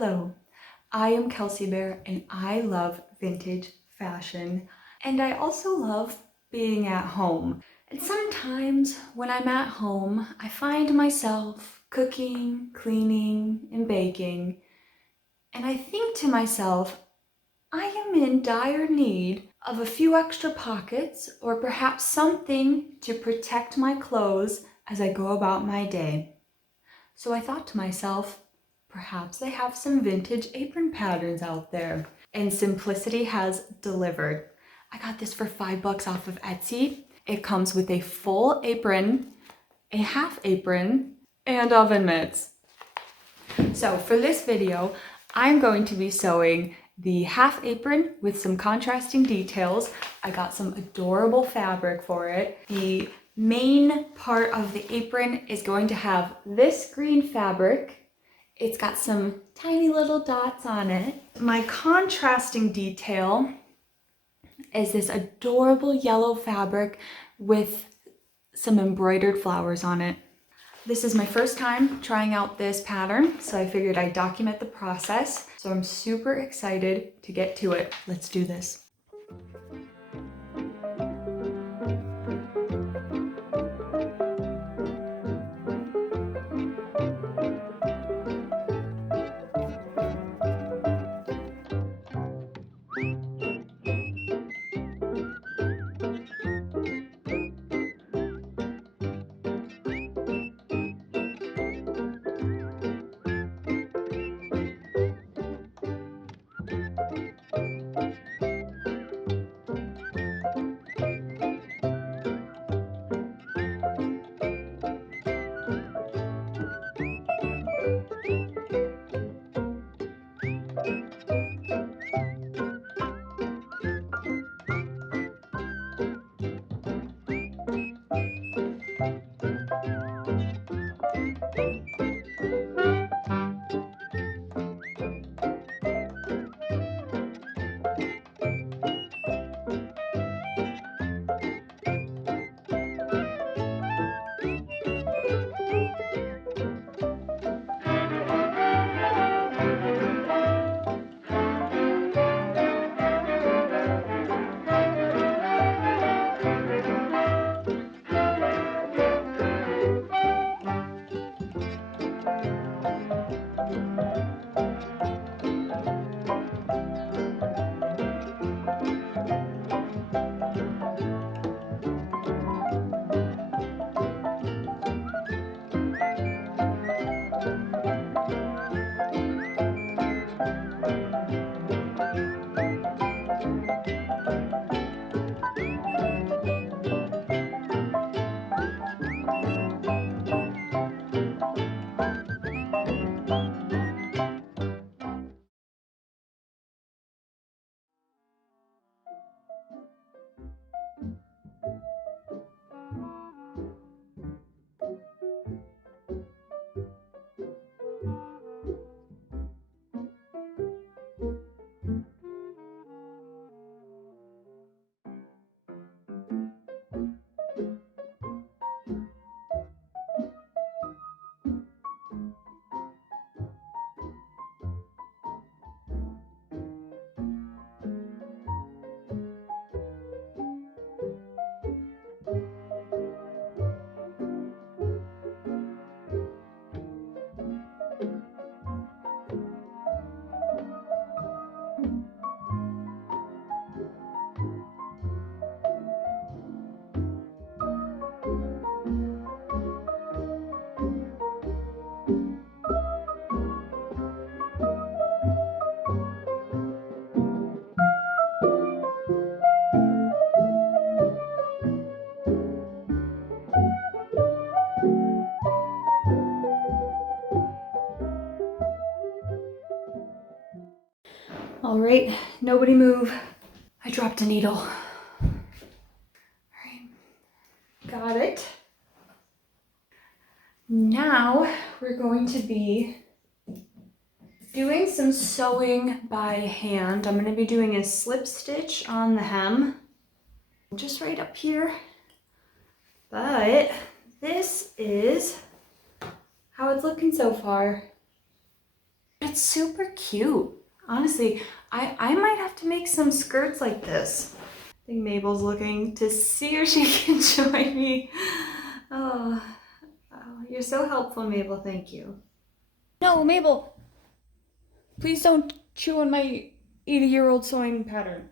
Hello, I am Kelsey-Bear and I love vintage fashion, and I also love being at home. And sometimes when I'm at home, I find myself cooking, cleaning, and baking, and I think to myself, I am in dire need of a few extra pockets or perhaps something to protect my clothes as I go about my day. So I thought to myself, perhaps they have some vintage apron patterns out there. And Simplicity has delivered. I got this for $5 off of Etsy. It comes with a full apron, a half apron, and oven mitts. So for this video, I'm going to be sewing the half apron with some contrasting details. I got some adorable fabric for it. The main part of the apron is going to have this green fabric. It's got some tiny little dots on it. My contrasting detail is this adorable yellow fabric with some embroidered flowers on it. This is my first time trying out this pattern, so I figured I'd document the process. So I'm super excited to get to it. Let's do this. All right, nobody move. I dropped a needle. All right, got it. Now we're going to be doing some sewing by hand. I'm going to be doing a slip stitch on the hem, just right up here. But this is how it's looking so far. It's it's super cute. Honestly, I might have to make some skirts like this. I think Mabel's looking to see if she can join me. Oh, you're so helpful, Mabel. Thank you. No, Mabel! Please don't chew on my 80-year-old sewing pattern.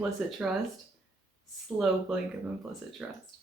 implicit trust. Slow blink of implicit trust.